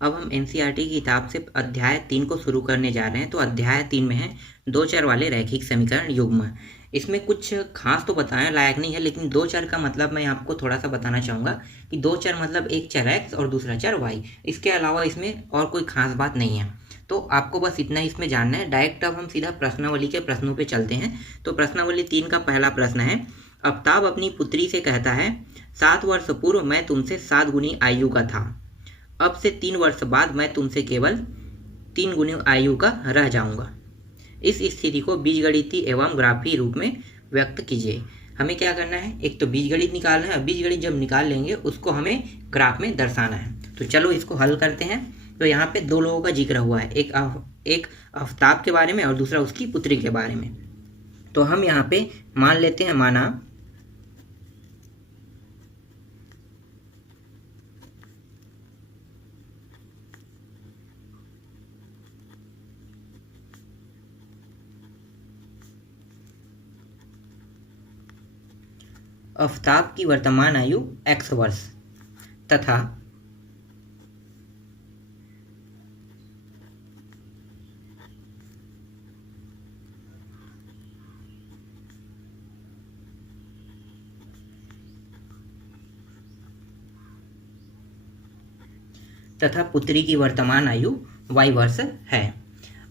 अब हम एनसीईआरटी की किताब से अध्याय 3 को शुरू करने जा रहे हैं। तो अध्याय 3 में है दो चर वाले रैखिक समीकरण युग्म। इसमें कुछ खास तो बताने लायक नहीं है, लेकिन दो चर का मतलब मैं आपको थोड़ा सा बताना चाहूँगा कि दो चर मतलब एक चर x और दूसरा चर y। इसके अलावा इसमें और कोई खास बात नहीं है। तो आपको बस इतना ही इसमें जानना है। डायरेक्ट अब हम सीधा प्रश्नावली के प्रश्नों पे चलते हैं। तो प्रश्नावली 3 का पहला प्रश्न है, अफ्ताब अपनी पुत्री से कहता है 7 वर्ष पूर्व मैं तुमसे 7 गुनी आयु का था, अब से 3 वर्ष बाद मैं तुमसे केवल 3 गुनी आयु का रह जाऊंगा। इस स्थिति को बीजगणितीय एवं ग्राफीय रूप में व्यक्त कीजिए। हमें क्या करना है, एक तो बीजगणित निकालना है। बीजगणित जब निकाल लेंगे उसको हमें ग्राफ में दर्शाना है। तो चलो इसको हल करते हैं। तो यहाँ पे दो लोगों का जिक्र हुआ है, एक आफ्ताब के बारे में और दूसरा उसकी पुत्री के बारे में। तो हम यहाँ पे मान लेते हैं, माना आफ्ताब की वर्तमान आयु x वर्ष तथा पुत्री की वर्तमान आयु y वर्ष है।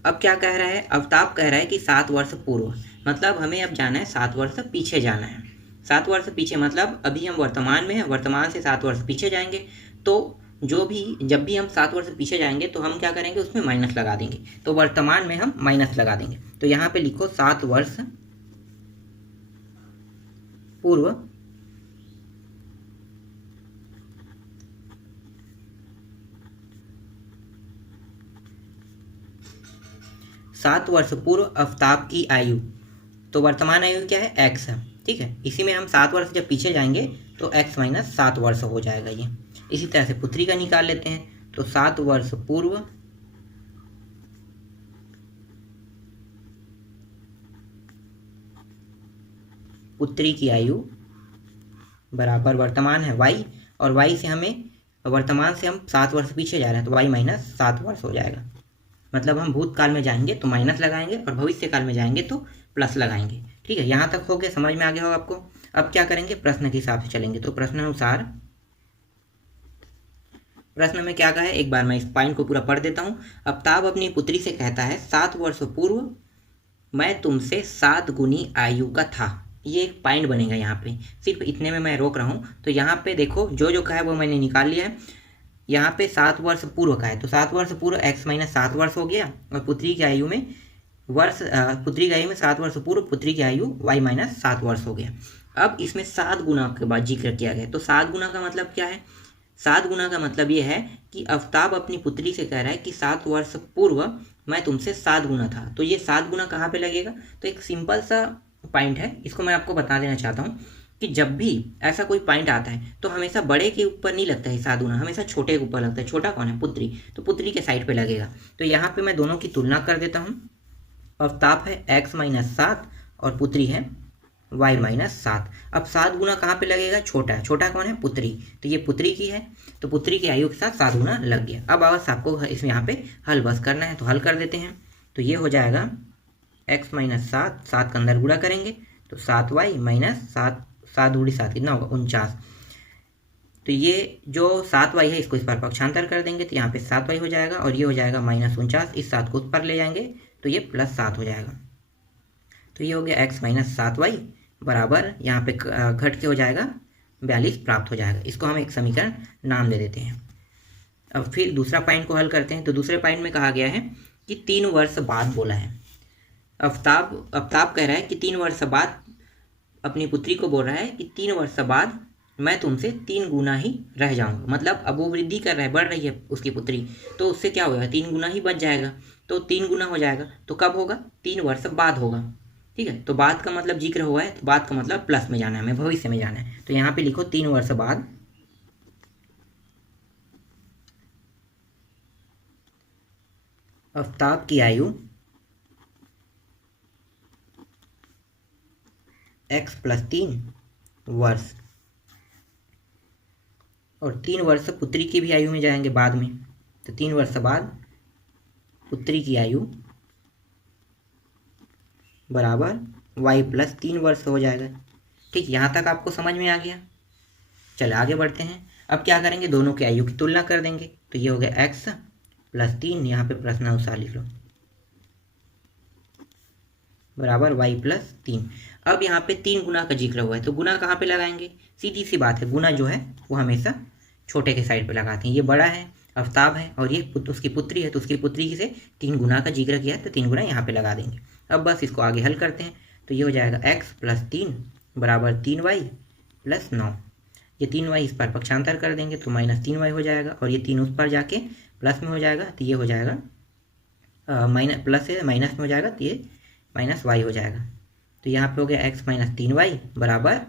अब क्या कह रहा है, आफ्ताब कह रहा है कि 7 वर्ष पूर्व, मतलब हमें अब जाना है 7 वर्ष पीछे जाना है। 7 वर्ष पीछे मतलब अभी हम वर्तमान में हैं, वर्तमान से 7 वर्ष पीछे जाएंगे। तो जब भी हम 7 वर्ष पीछे जाएंगे तो हम क्या करेंगे, उसमें माइनस लगा देंगे। तो वर्तमान में हम माइनस लगा देंगे। तो यहाँ पे लिखो 7 वर्ष पूर्व 7 वर्ष पूर्व आफ्ताब की आयु, तो वर्तमान आयु क्या है, x है। ठीक है, इसी में हम 7 वर्ष जब पीछे जाएंगे तो x माइनस 7 वर्ष हो जाएगा ये। इसी तरह से पुत्री का निकाल लेते हैं। तो 7 वर्ष पूर्व पुत्री की आयु बराबर वर्तमान है y, और y से हमें वर्तमान से हम 7 वर्ष पीछे जा रहे हैं तो y माइनस 7 वर्ष हो जाएगा। मतलब हम भूतकाल में जाएंगे तो माइनस लगाएंगे और भविष्य काल में जाएंगे तो प्लस लगाएंगे। ठीक है, यहाँ तक हो गया, समझ में आ गया होगा आपको। अब क्या करेंगे, प्रश्न के हिसाब से चलेंगे। तो प्रश्नानुसार प्रश्न में क्या कहा है, एक बार मैं इस पॉइंट को पूरा पढ़ देता हूँ। आफ्ताब अपनी पुत्री से कहता है 7 वर्ष पूर्व मैं तुमसे 7 गुनी आयु का था। ये एक पॉइंट बनेगा यहाँ पे, सिर्फ इतने में मैं रोक रहा हूँ। तो यहाँ पे देखो जो जो कहा है वो मैंने निकाल लिया है। यहाँ पे 7 वर्ष पूर्व का है, तो 7 वर्ष पूर्व x माइनस 7 वर्ष हो गया, और पुत्री की आयु में पुत्री की आयु में 7 वर्ष पूर्व पुत्री की आयु y माइनस 7 वर्ष हो गया। अब इसमें 7 गुना के बाद जिक्र किया गया। तो 7 गुना का मतलब क्या है, 7 गुना का मतलब ये है कि आफ्ताब अपनी पुत्री से कह रहा है कि 7 वर्ष पूर्व मैं तुमसे 7 गुना था। तो ये 7 गुना कहाँ पे लगेगा, तो एक सिंपल सा पॉइंट है, इसको मैं आपको बता देना चाहता हूँ कि जब भी ऐसा कोई पॉइंट आता है तो हमेशा बड़े के ऊपर नहीं लगता है 7 गुना, हमेशा छोटे के ऊपर लगता है। छोटा कौन है, पुत्री, तो पुत्री के साइड पे लगेगा। तो यहाँ पे मैं दोनों की तुलना कर देता हूँ। आफ्ताब है x माइनस 7 और पुत्री है y माइनस 7। अब 7 गुना कहाँ पे लगेगा, छोटा है। छोटा कौन है, पुत्री, तो ये पुत्री की है, तो पुत्री की आयु के साथ 7 गुना लग गया। अब बस आपको इसमें यहाँ पे हल बस करना है, तो हल कर देते हैं। तो ये हो जाएगा x माइनस 7, 7 का अंदर गुणा करेंगे तो 7y माइनस 7, 7 दूनी 7 कितना होगा, 49। तो ये जो 7y है इसको इस पर पक्षांतर कर देंगे तो यहाँ पे 7y हो जाएगा, और ये हो जाएगा माइनस 49। इस 7 को उस पर ले जाएंगे तो ये प्लस 7 हो जाएगा। तो ये हो गया x माइनस 7y बराबर, यहाँ पे घट के हो जाएगा 42 प्राप्त हो जाएगा। इसको हम एक समीकरण नाम दे देते हैं। अब फिर दूसरा पॉइंट को हल करते हैं। तो दूसरे पॉइंट में कहा गया है कि 3 वर्ष बाद बोला है। आफ्ताब कह रहा है कि 3 वर्ष बाद, अपनी पुत्री को बोल रहा है कि 3 वर्ष बाद मैं तुमसे 3 गुना ही रह जाऊंगा। मतलब अब वो वृद्धि कर रहा है, बढ़ रही है उसकी पुत्री, तो उससे क्या होगा, 3 गुना ही बच जाएगा। तो 3 गुना हो जाएगा, तो कब होगा, 3 वर्ष बाद होगा। ठीक है, तो बाद का मतलब जिक्र हुआ है, तो बाद का मतलब प्लस में जाना है, हमें भविष्य में जाना है। तो यहाँ पे लिखो 3 वर्ष बाद आफ्ताब की आयु x प्लस 3 वर्ष, और 3 वर्ष पुत्री की भी आयु में जाएंगे बाद में। तो 3 वर्ष बाद पुत्री की आयु बराबर y प्लस 3 वर्ष हो जाएगा। ठीक, यहाँ तक आपको समझ में आ गया। चलो आगे बढ़ते हैं। अब क्या करेंगे, दोनों की आयु की तुलना कर देंगे। तो ये हो गया x प्लस 3, यहाँ पे प्रश्नानुसार लिख लो, बराबर y प्लस 3। अब यहाँ पे 3 गुना का जिक्र हुआ है, तो गुना कहाँ पे लगाएंगे, सीधी सी बात है, गुना जो है वो हमेशा छोटे के साइड पे लगाते हैं। ये बड़ा है, आफ्ताब है, और ये उसकी पुत्री है, तो उसकी पुत्री से 3 गुना का जिक्र किया है, तो 3 गुना यहाँ पे लगा देंगे। अब बस इसको आगे हल करते हैं। तो ये हो जाएगा x प्लस 3 बराबर 3y प्लस 9। ये 3y इस पर पक्षांतर कर देंगे तो माइनस 3y हो जाएगा, और ये 3 उस पर जाके प्लस में हो जाएगा, तो ये हो जाएगा माइनस, प्लस से माइनस में हो जाएगा, तो ये माइनस y हो जाएगा। तो यहाँ पे हो गया x माइनस 3y बराबर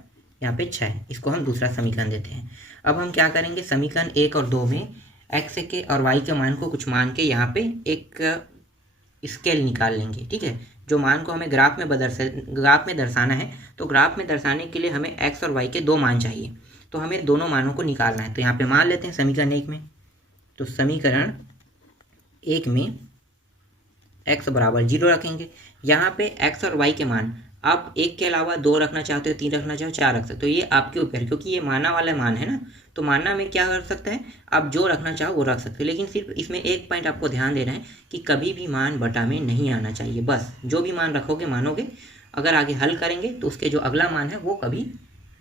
यहाँ पे 6। इसको हम दूसरा समीकरण देते हैं। अब हम क्या करेंगे, समीकरण 1 और 2 में x के और y के मान को कुछ मान के यहाँ पे एक स्केल निकाल लेंगे। ठीक है, जो मान को हमें ग्राफ में दर्शाना है, तो ग्राफ में दर्शाने के लिए हमें x और y के 2 मान चाहिए, तो हमें दोनों मानों को निकालना है। तो यहाँ पे मान लेते हैं समीकरण 1 में, तो समीकरण 1 में x बराबर 0 रखेंगे। यहाँ पे x और y के मान आप 1 के अलावा 2 रखना चाहते हो, 3 रखना चाहो, 4 रख सकते हो, ये आपके ऊपर है, क्योंकि ये माना वाला मान है ना। तो मानना में क्या कर सकते हैं, आप जो रखना चाहो वो रख सकते हो, लेकिन सिर्फ इसमें एक पॉइंट आपको ध्यान देना है कि कभी भी मान बटा में नहीं आना चाहिए। बस जो भी मान रखोगे मानोगे, अगर आगे हल करेंगे तो उसके जो अगला मान है वो कभी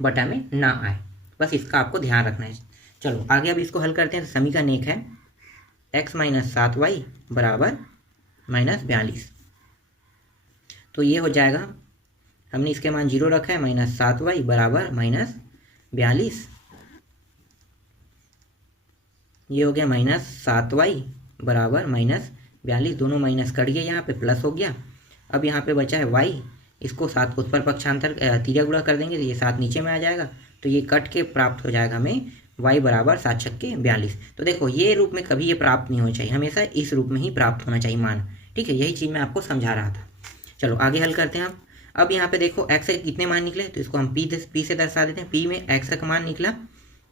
बटा में ना आए, बस इसका आपको ध्यान रखना है। चलो आगे अब इसको हल करते हैं। तो समीकरण 1 है x माइनस 7y बराबर माइनस 42। तो ये हो जाएगा, हमने इसके मान 0 रखा है, माइनस 7y बराबर माइनस 42। ये हो गया माइनस 7y बराबर माइनस 42, दोनों माइनस कट गए, यहाँ पे प्लस हो गया। अब यहाँ पे बचा है y, इसको 7 को उत्तर पक्षांतर तिर्या गुणा कर देंगे, तो ये 7 नीचे में आ जाएगा, तो ये कट के प्राप्त हो जाएगा हमें y बराबर 7 छक्के 42। तो देखो ये रूप में कभी ये प्राप्त नहीं होना चाहिए, हमेशा इस रूप में ही प्राप्त होना चाहिए मान। ठीक है, यही चीज़ मैं आपको समझा रहा था। चलो आगे हल करते हैं। अब यहाँ पे देखो x के कितने मान निकले, तो इसको हम p से दर्शा देते हैं। p में x का मान निकला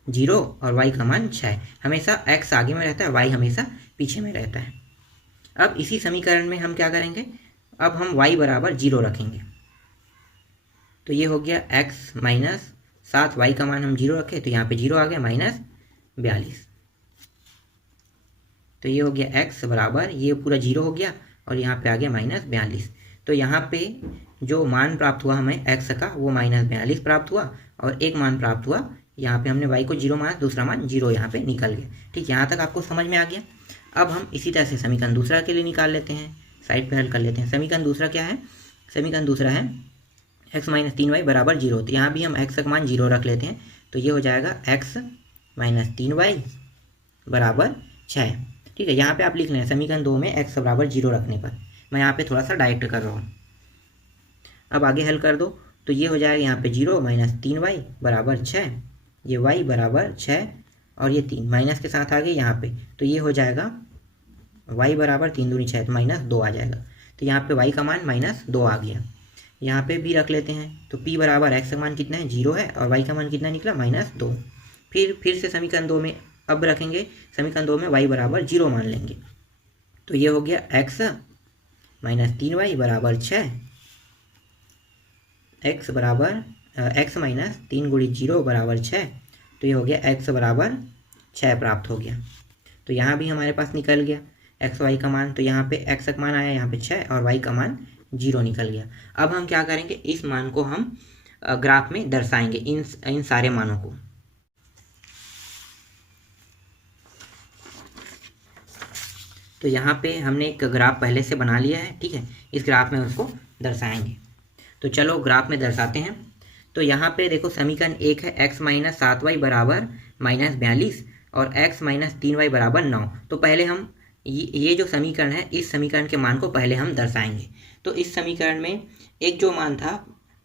0 और y का मान 6। हमेशा x आगे में रहता है, y हमेशा पीछे में रहता है। अब इसी समीकरण में हम क्या करेंगे, अब हम y बराबर 0 रखेंगे। तो ये हो गया x माइनस 7, y का मान हम 0 रखे, तो यहाँ पे 0 आ गया माइनस 42। तो ये हो गया x बराबर, ये पूरा 0 हो गया और यहाँ पे आ गया माइनस 42। तो यहाँ पे जो मान प्राप्त हुआ हमें x का, वो माइनस 42 प्राप्त हुआ, और एक मान प्राप्त हुआ, यहाँ पे हमने y को 0 माना, दूसरा मान 0 यहाँ पे निकल गया। ठीक, यहाँ तक आपको समझ में आ गया। अब हम इसी तरह से समीकरण दूसरा के लिए निकाल लेते हैं, साइड पे हल कर लेते हैं। समीकरण दूसरा क्या है, समीकरण दूसरा है x माइनस 3y बराबर 0। तो यहाँ भी हम x का मान 0 रख लेते हैं, तो ये हो जाएगा x माइनस 3y बराबर 6। ठीक है, यहाँ पे आप लिख लें समीकरण 2 में x बराबर 0 रखने पर, मैं यहाँ पे थोड़ा सा डायरेक्ट कर रहा हूँ। अब आगे हल कर दो, तो ये हो जाएगा यहाँ पे 0 माइनस 3y बराबर 6, ये y बराबर 6 और ये 3 माइनस के साथ आ गए यहाँ पे, तो ये हो जाएगा y बराबर 3 दूनी 6, तो माइनस 2 आ जाएगा। तो यहाँ पे y का मान माइनस 2 आ गया। यहाँ पे भी रख लेते हैं, तो p बराबर x का मान कितना है 0 है, और y का मान कितना निकला माइनस 2। फिर से समीकरण 2 में अब रखेंगे, समीकरण 2 में y बराबर 0 मान लेंगे। तो ये हो गया x माइनस 3y बराबर 6, x बराबर x माइनस 3 गुणी 0 बराबर 6। तो ये हो गया x बराबर 6 प्राप्त हो गया। तो यहाँ भी हमारे पास निकल गया x y का मान, तो यहाँ पे x का मान आया यहाँ पे 6 और y का मान 0 निकल गया। अब हम क्या करेंगे, इस मान को हम ग्राफ में दर्शाएंगे, इन सारे मानों को। तो यहाँ पे हमने एक ग्राफ पहले से बना लिया है। ठीक है, इस ग्राफ में उसको दर्शाएंगे। तो चलो ग्राफ में दर्शाते हैं। तो यहाँ पे देखो समीकरण 1 है x माइनस 7y बराबर माइनस 42 और x माइनस 3y बराबर 9। तो पहले हम ये जो समीकरण है, इस समीकरण के मान को पहले हम दर्शाएंगे। तो इस समीकरण में एक जो मान था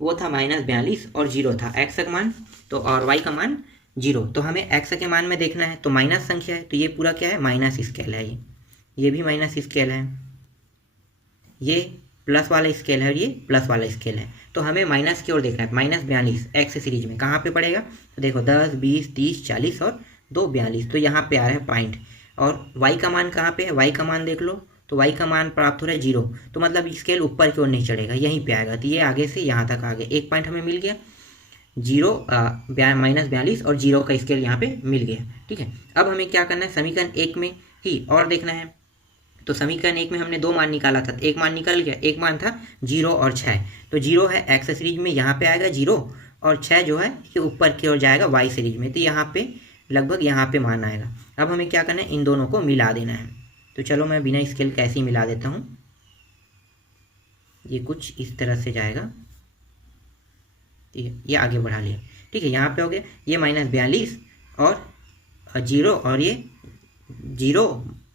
वो था माइनस 42 और 0 था x का मान, तो और y का मान 0। तो हमें x के मान में देखना है, तो माइनस संख्या है, तो ये पूरा क्या है माइनस स्केल है, ये भी माइनस स्केल है, ये प्लस वाला स्केल है और ये प्लस वाला स्केल है। तो हमें माइनस की ओर देखना है। माइनस 42 एक्स सीरीज में कहाँ पे पड़ेगा, तो देखो 10, 20, 30, 40 और 2 42, तो यहाँ पे आ रहा है पॉइंट। और y का मान कहाँ पे है, y का मान देख लो, तो y का मान प्राप्त हो रहा है 0, तो मतलब स्केल ऊपर की ओर नहीं चढ़ेगा, यहीं पे आएगा, तो ये आगे से यहाँ तक आ गया, एक पॉइंट हमें मिल गया, 0 -42 और 0 का स्केल यहाँ पे मिल गया। ठीक है, अब हमें क्या करना है, समीकरण 1 में ही और देखना है। तो समीकरण 1 में हमने 2 मान निकाला था, एक मान निकल गया, एक मान था 0 और 6, तो 0 है एक्स सीरीज में, यहाँ पे आएगा 0, और 6 जो है ये ऊपर की ओर जाएगा वाई सीरीज में, तो यहाँ पे लगभग यहाँ पे मान आएगा। अब हमें क्या करना है, इन दोनों को मिला देना है। तो चलो मैं बिना स्केल कैसे ही मिला देता हूँ, ये कुछ इस तरह से जाएगा, ठीक है, ये आगे बढ़ा लिया। ठीक है, यहाँ पे हो गया ये -42 और 0 और ये 0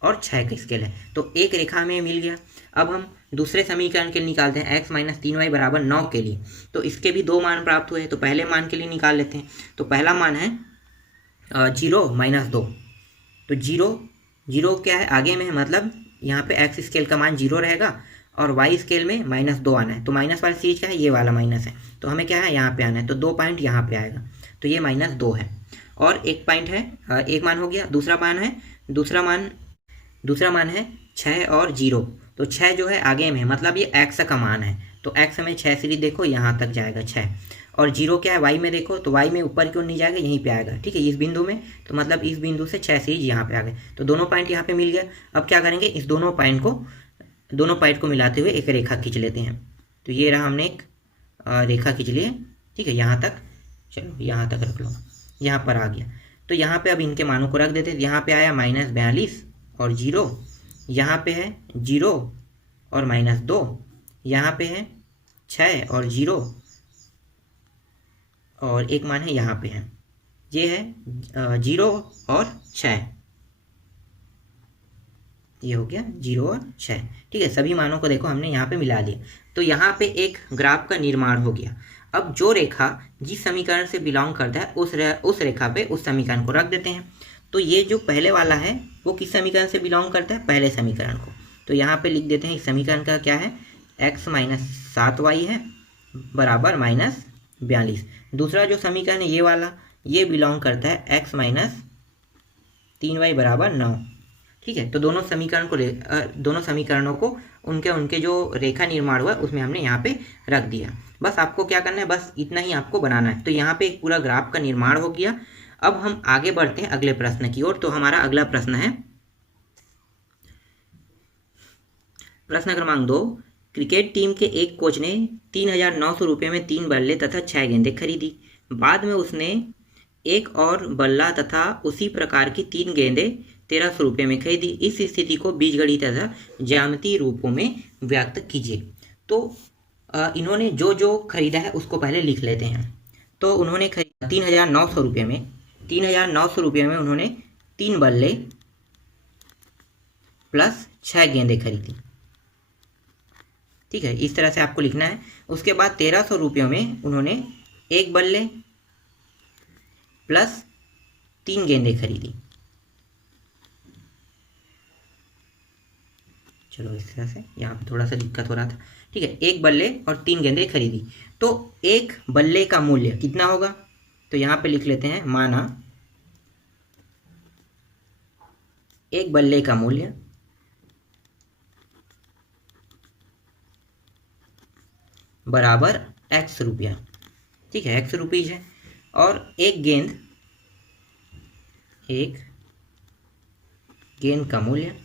और 6 का स्केल है, तो एक रेखा हमें मिल गया। अब हम दूसरे समीकरण के लिए निकालते हैं x - 3y = 9 के लिए, तो इसके भी 2 मान प्राप्त हुए, तो पहले मान के लिए निकाल लेते हैं। तो पहला मान है 0 - 2, तो 0 क्या है, आगे में है, मतलब यहाँ पे x स्केल का मान 0 रहेगा और y स्केल में -2 आना है, तो माइनस वाला सीरीज क्या है, ये वाला माइनस है, तो हमें क्या है यहाँ पे आना है, तो 2 पॉइंट यहाँ पे आएगा, तो ये -2 है, और एक पॉइंट है, एक मान हो गया। दूसरा मान है 6 और 0, तो 6 जो है आगे में है, मतलब ये x का मान है, तो x में 6 सीरीज देखो यहाँ तक जाएगा 6, और 0 क्या है y में देखो, तो y में ऊपर क्यों नहीं जाएगा, यहीं पे आएगा। ठीक है, इस बिंदु में, तो मतलब इस बिंदु से 6 सीरीज यहाँ पे आ गए, तो दोनों पॉइंट यहाँ पे मिल गया। अब क्या करेंगे, इस दोनों पॉइंट को मिलाते हुए एक रेखा खींच लेते हैं। तो ये रहा, हमने एक रेखा खींच ली है। ठीक है, यहाँ तक, चलो यहाँ तक रख लो, यहाँ पर आ गया। तो यहाँ पे अब इनके मानों को रख देते हैं। यहाँ पे आया -42 और 0, यहाँ पे है 0 और -2, यहाँ पे है 6 और 0, और एक मान है यहाँ पे है, ये है 0 और 6, ये हो गया 0 और 6। ठीक है, सभी मानों को देखो हमने यहाँ पे मिला दिया, तो यहाँ पे एक ग्राफ का निर्माण हो गया। अब जो रेखा जिस समीकरण से बिलोंग करता है उस रेखा पे उस समीकरण को रख देते हैं। तो ये जो पहले वाला है वो किस समीकरण से बिलोंग करता है, पहले समीकरण को, तो यहाँ पे लिख देते हैं। इस समीकरण का क्या है, x - 7y है बराबर -42। दूसरा जो समीकरण है ये वाला, ये बिलोंग करता है x - 3y = 9। ठीक है, तो दोनों समीकरणों को उनके जो रेखा निर्माण हुआ उसमें हमने यहाँ पे रख दिया। बस आपको क्या करना है, बस इतना ही आपको बनाना है। तो यहाँ पे एक पूरा ग्राफ का निर्माण हो गया। अब हम आगे बढ़ते हैं अगले प्रश्न की ओर। तो हमारा अगला प्रश्न है प्रश्न क्रमांक 2। क्रिकेट टीम के एक कोच ने 3,900 रुपये में 3 बल्ले तथा 6 गेंदें खरीदी। बाद में उसने एक और बल्ला तथा उसी प्रकार की 3 गेंदें 1,300 रुपये में खरीदी। इस स्थिति को बीजगणित तथा ज्यामितीय रूपों में व्यक्त कीजिए। तो इन्होंने जो जो खरीदा है उसको पहले लिख लेते हैं। तो उन्होंने खरीदा 3,900 रुपये में, 3,900 रुपये में उन्होंने 3 बल्ले प्लस 6 गेंदें खरीदी। ठीक है, इस तरह से आपको लिखना है। उसके बाद 1,300 रुपयों में उन्होंने 1 बल्ले प्लस 3 गेंदें खरीदी। चलो इस तरह से, यहाँ पे थोड़ा सा दिक्कत हो रहा था। ठीक है, 1 बल्ले और 3 गेंदें खरीदी। तो 1 बल्ले का मूल्य कितना होगा, तो यहाँ पे लिख लेते हैं, माना 1 बल्ले का मूल्य बराबर x रुपया। ठीक है, x रुपीज है। और एक गेंद का मूल्य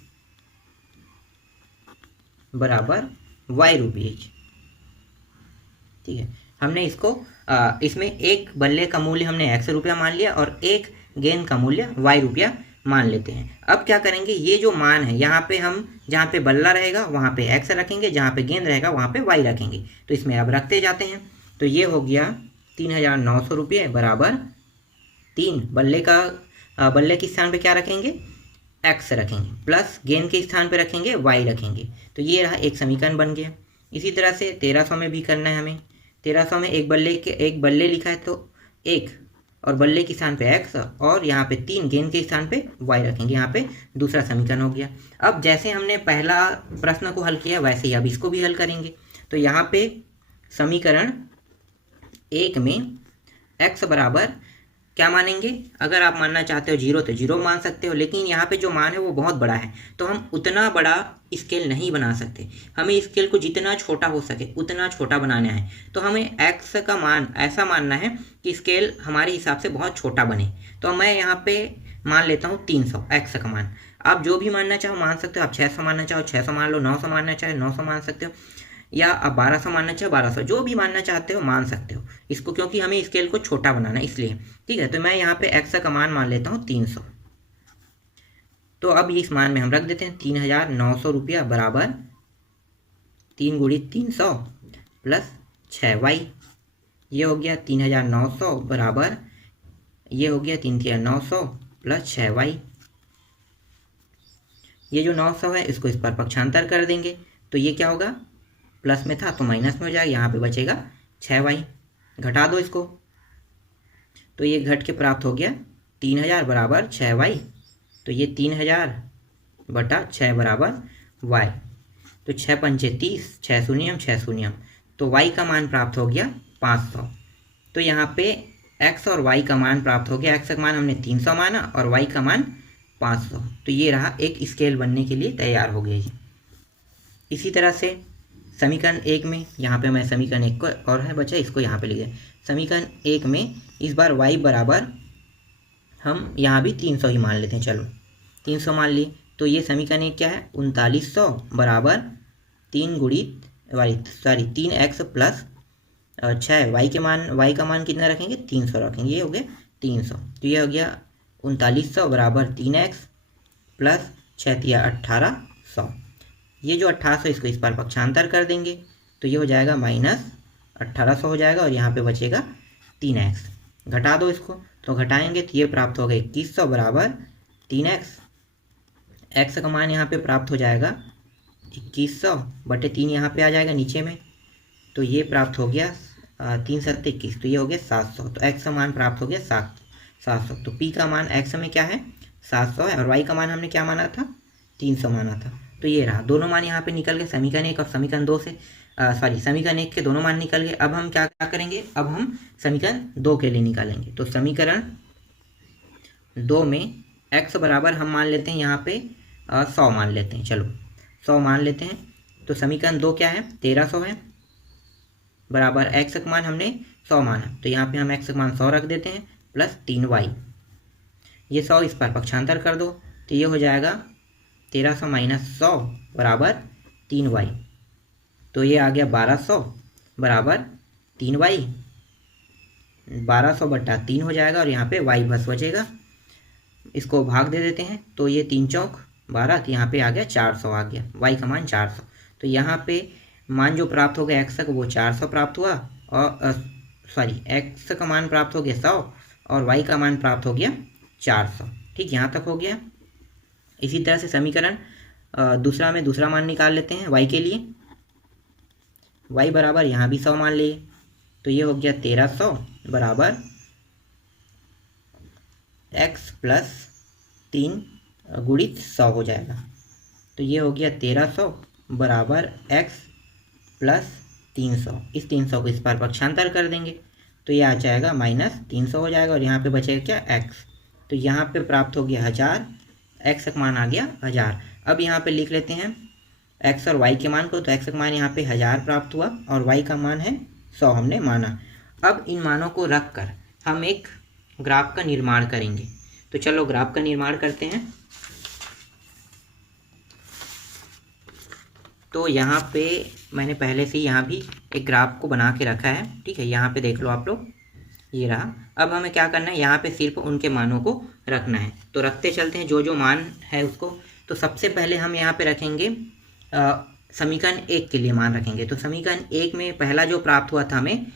बराबर y रुपीज। ठीक है, हमने इसको इसमें 1 बल्ले का मूल्य हमने x रुपया मान लिया और 1 गेंद का मूल्य y रुपया मान लेते हैं। अब क्या करेंगे, ये जो मान है यहाँ पे हम जहाँ पे बल्ला रहेगा वहाँ पे x रखेंगे, जहाँ पे गेंद रहेगा वहाँ पे y रखेंगे। तो इसमें अब रखते जाते हैं। तो ये हो गया 3,900 रुपये बराबर 3 बल्ले के स्थान पे क्या रखेंगे, x रखेंगे, प्लस गेंद के स्थान पे रखेंगे y रखेंगे। तो ये रहा, एक समीकरण बन गया। इसी तरह से 1,300 में भी करना है हमें। 1,300 में एक बल्ले लिखा है तो 1 और बल्ले के स्थान पे x और यहाँ पे 3 गेंद के स्थान पे y रखेंगे। यहाँ पे दूसरा समीकरण हो गया। अब जैसे हमने पहला प्रश्न को हल किया वैसे ही अब इसको भी हल करेंगे। तो यहाँ पे समीकरण 1 में x बराबर क्या मानेंगे, अगर आप मानना चाहते हो जीरो तो जीरो मान सकते हो, लेकिन यहाँ पे जो मान है वो बहुत बड़ा है, तो हम उतना बड़ा स्केल नहीं बना सकते। हमें स्केल को जितना छोटा हो सके उतना छोटा बनाना है। तो हमें एक्स का मान ऐसा मानना है कि स्केल हमारे हिसाब से बहुत छोटा बने। तो मैं यहाँ पे मान लेता हूँ 300 एक्स का मान। आप जो भी मानना चाहो मान सकते हो, आप 600 मानना चाहो 600 मान लो, 900 मानना चाहे 900 मान सकते हो, या आप 1200 मानना चाहो 1200, जो भी मानना चाहते हो मान सकते हो इसको, क्योंकि हमें स्केल को छोटा बनाना है इसलिए। ठीक है, तो मैं यहाँ पे एक्स का मान मान लेता हूँ 300। तो अब इस मान में हम रख देते हैं 3900 रुपया बराबर 3 गुणित 300 प्लस 6y। ये हो गया 3900 बराबर, ये हो गया 3900 प्लस 6y। ये जो 900 है इसको इस पर पक्षांतर कर देंगे, तो ये क्या होगा, प्लस में था तो माइनस में हो जाएगा, यहाँ पे बचेगा 6y। घटा दो इसको, तो ये घट के प्राप्त हो गया 3000 बराबर 6y। तो ये 3000 बटा 6 बराबर y। तो 6 पंचे 30, 6 शून्यम 6 शून्यम, तो y का मान प्राप्त हो गया 500। तो यहाँ पे x और y का मान प्राप्त हो गया। x का मान हमने 300 माना और y का मान 500। तो ये रहा, एक स्केल बनने के लिए तैयार हो गया जी। इसी तरह से समीकरण 1 में, यहाँ पे मैं समीकरण 1 को और है बचा इसको यहाँ पे लिख दिया। समीकरण 1 में इस बार y बराबर हम यहाँ भी 300 ही मान लेते हैं। चलो 300 मान लिए, तो ये समीकरण 1 क्या है, 3900 बराबर 3x प्लस 6। y का मान कितना रखेंगे, 300 रखेंगे, ये हो गया 300। तो ये हो गया 3900 बराबर 3x प्लस 6 तिया 1800। ये जो 1800 इसको इस पर पक्षांतर कर देंगे, तो ये हो जाएगा माइनस 1800 हो जाएगा, और यहाँ पे बचेगा 3x। घटा दो इसको, तो घटाएंगे तो ये प्राप्त होगा 2100 बराबर 3x। x का मान यहाँ पे प्राप्त हो जाएगा 2100 बटे 3, यहाँ पे आ जाएगा नीचे में, तो ये प्राप्त हो गया 3 7 21, तो ये हो गया 700। तो x का मान प्राप्त हो गया 700। तो p का मान x में क्या है 700 है, और y का मान हमने क्या माना था 300 माना था। तो ये रहा, दोनों मान यहाँ पे निकल गए समीकरण 1 और समीकरण 2 से। समीकरण 1 के दोनों मान निकल गए। अब हम क्या करेंगे, अब हम समीकरण 2 के लिए निकालेंगे। तो समीकरण 2 में x बराबर हम मान लेते हैं यहाँ पे 100 मान लेते हैं। चलो 100 मान लेते हैं। तो समीकरण 2 क्या है, 1300 है बराबर x का मान हमने 100 माना, तो यहाँ पे हम x का मान 100 रख देते हैं प्लस 3y। ये 100 इस पर पक्षांतर कर दो, तो ये हो जाएगा 1300 माइनस 100 बराबर 3y। तो ये आ गया 1200 बराबर 3y। 1200 बटा 3 हो जाएगा, और यहाँ पे y बस बचेगा। इसको भाग दे देते हैं, तो ये 3 चौक 12, तो यहाँ पे आ गया 400 आ गया, y का मान 400। तो यहाँ पे मान जो प्राप्त हो गया x का वो 400 प्राप्त हुआ, और x का मान प्राप्त हो गया 100 और y का मान प्राप्त हो गया 400। ठीक, यहाँ तक हो गया। इसी तरह से समीकरण दूसरा में दूसरा मान निकाल लेते हैं y के लिए। y बराबर यहाँ भी 100 मान लिए, तो ये हो गया 1300 बराबर x प्लस 3 गुणित 100 हो जाएगा। तो ये हो गया 1300 बराबर x प्लस 300। इस 300 को इस पर पक्षांतर कर देंगे, तो ये आ जाएगा माइनस 300 हो जाएगा, और यहाँ पे बचेगा क्या x। तो यहाँ पे प्राप्त हो गया 1000, x का मान आ गया 1000। अब यहाँ पे लिख लेते हैं x और y के मान को। तो x का मान यहाँ पे 1000 प्राप्त हुआ, और y का मान है 100 हमने माना। अब इन मानों को रख कर हम एक ग्राफ का निर्माण करेंगे। तो चलो ग्राफ का निर्माण करते हैं। तो यहाँ पे मैंने पहले से यहाँ भी एक ग्राफ को बना के रखा है। ठीक है, यहाँ पे देख लो आप लोग, ये रहा। अब हमें क्या करना है, यहाँ पे सिर्फ उनके मानों को रखना है। तो रखते चलते हैं जो जो मान है उसको। तो सबसे पहले हम यहाँ पे रखेंगे समीकरण 1 के लिए मान रखेंगे। तो समीकरण 1 में पहला जो प्राप्त हुआ था हमें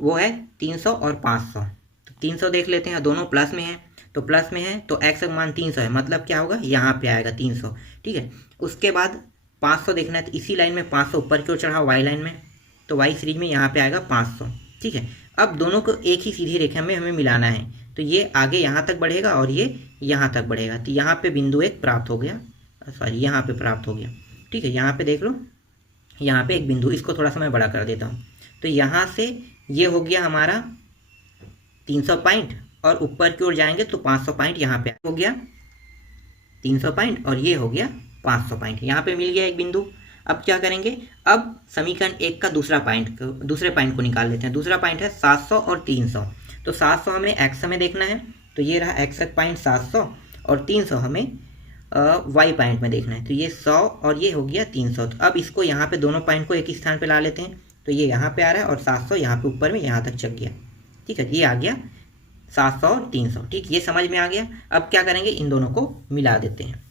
वो है 300 और 500। तो 300 देख लेते हैं, दोनों प्लस में है, तो प्लस में है तो x का मान 300 है, मतलब क्या होगा यहाँ पे आएगा 300। ठीक है, उसके बाद 500 देखना है, तो इसी लाइन में 500 ऊपर क्यों चढ़ा y लाइन में, तो y सीरीज में यहाँ पे आएगा 500। ठीक है, अब दोनों को एक ही सीधी रेखा में हमें मिलाना है। तो ये आगे यहाँ तक बढ़ेगा और ये यहाँ तक बढ़ेगा। तो यहाँ पे बिंदु 1 प्राप्त हो गया, यहाँ पे प्राप्त हो गया। ठीक है, यहाँ पे देख लो, यहाँ पे एक बिंदु, इसको थोड़ा सा मैं बड़ा कर देता हूँ। तो यहाँ से ये हो गया हमारा 300 पॉइंट, और ऊपर की ओर जाएंगे तो 500 पॉइंट यहाँ पे हो गया 300 पॉइंट और ये हो गया 500 पॉइंट। यहाँ पे मिल गया एक बिंदु। अब क्या करेंगे, अब समीकरण 1 का दूसरे पॉइंट को निकाल लेते हैं। दूसरा पॉइंट है 700 और 300। तो 700 हमें एक्स में देखना है, तो ये रहा एक्स पॉइंट 700 और 300 हमें वाई पॉइंट में देखना है, तो ये 100 और ये हो गया 300। तो अब इसको यहाँ पे दोनों पॉइंट को एक ही स्थान पे ला लेते हैं, तो ये यहाँ पे आ रहा है और 700 यहाँ पे ऊपर में यहाँ तक चक गया। ठीक है, ये आ गया 700 और 300। ठीक, ये समझ में आ गया। अब क्या करेंगे, इन दोनों को मिला देते हैं।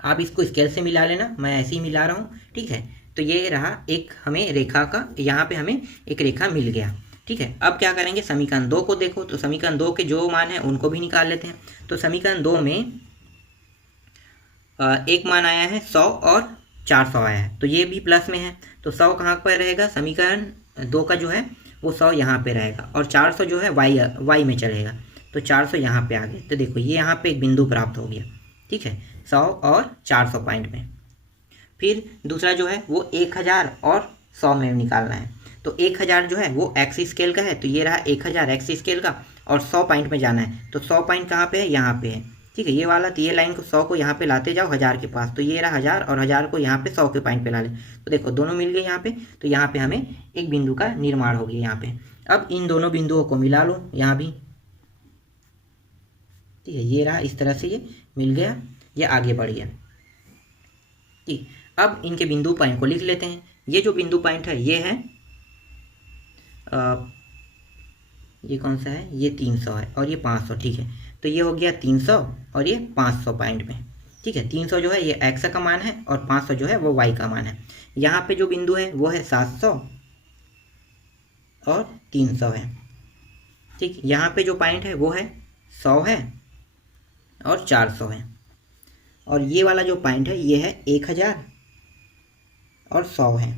आप इसको स्केल से मिला लेना, मैं ऐसे ही मिला रहा हूँ। ठीक है, तो ये रहा एक हमें रेखा का, यहाँ पे हमें एक रेखा मिल गया। ठीक है, अब क्या करेंगे, समीकरण 2 को देखो, तो समीकरण 2 के जो मान है उनको भी निकाल लेते हैं। तो समीकरण 2 में एक मान आया है 100 और 400 आया है, तो ये भी प्लस में है, तो 100 कहाँ पर रहेगा, समीकरण 2 का जो है वो 100 यहाँ पे रहेगा और 400 जो है वाई में चलेगा, तो 400 यहाँ पे आ गए। तो देखो ये यहाँ पे एक बिंदु प्राप्त हो गया। ठीक है, 100 और 400 पॉइंट में। फिर दूसरा जो है वो 1000 और 100 में निकालना है। तो 1000 जो है वो एक्स स्केल का है, तो ये रहा 1000 एक्स स्केल का, और 100 पॉइंट में जाना है, तो 100 पॉइंट कहाँ पे है, यहाँ पे है। ठीक है, ये वाला, तो ये लाइन को 100 को यहाँ पे लाते जाओ 1000 के पास, तो ये रहा 1000 और 1000 को यहाँ पे 100 के पॉइंट पे ला ले, तो देखो दोनों मिल गए यहाँ पे। तो यहाँ पे हमें एक बिंदु का निर्माण हो गया यहाँ पे। अब इन दोनों बिंदुओं को मिला लो यहाँ भी। ठीक है, ये रहा, इस तरह से ये मिल गया, ये आगे बढ़ गया। ठीक, अब इनके बिंदु पॉइंट को लिख लेते हैं। ये जो बिंदु पॉइंट है ये है ये कौन सा है, ये 300 है और ये 500। ठीक है, तो ये हो गया 300 और ये 500 पॉइंट में। ठीक है, 300 जो है ये एक्स का मान है और 500 जो है वो वाई का मान है। यहाँ पे जो बिंदु है वो है 700 और 300 है। ठीक, यहाँ पे जो पॉइंट है वो है 100 है और 400 है, और ये वाला जो पॉइंट है ये है 1000 और 100 है।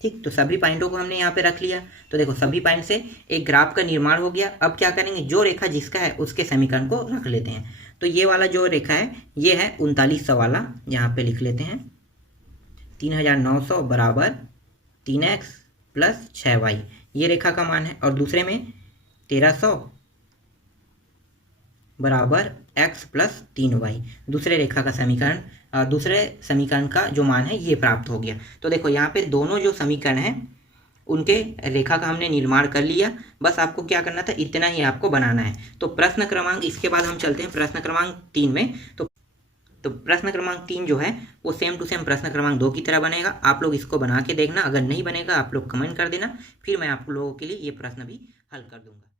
ठीक, तो सभी पॉइंटों को हमने यहाँ पे रख लिया। तो देखो सभी पॉइंट से एक ग्राफ का निर्माण हो गया। अब क्या करेंगे, जो रेखा जिसका है उसके समीकरण को रख लेते हैं। तो ये वाला जो रेखा है ये है 3900 वाला, यहाँ पे लिख लेते हैं 3900 बराबर 3x प्लस 6y, ये रेखा का मान है। और दूसरे में 1300 बराबर x प्लस 3y, दूसरे रेखा का समीकरण, दूसरे समीकरण का जो मान है ये प्राप्त हो गया। तो देखो यहाँ पे दोनों जो समीकरण हैं उनके रेखा का हमने निर्माण कर लिया। बस आपको क्या करना था, इतना ही आपको बनाना है। तो प्रश्न क्रमांक, इसके बाद हम चलते हैं प्रश्न क्रमांक 3 में। तो प्रश्न क्रमांक 3 जो है वो सेम टू सेम प्रश्न क्रमांक 2 की तरह बनेगा। आप लोग इसको बना के देखना, अगर नहीं बनेगा आप लोग कमेंट कर देना, फिर मैं आप लोगों के लिए ये प्रश्न भी हल कर दूंगा।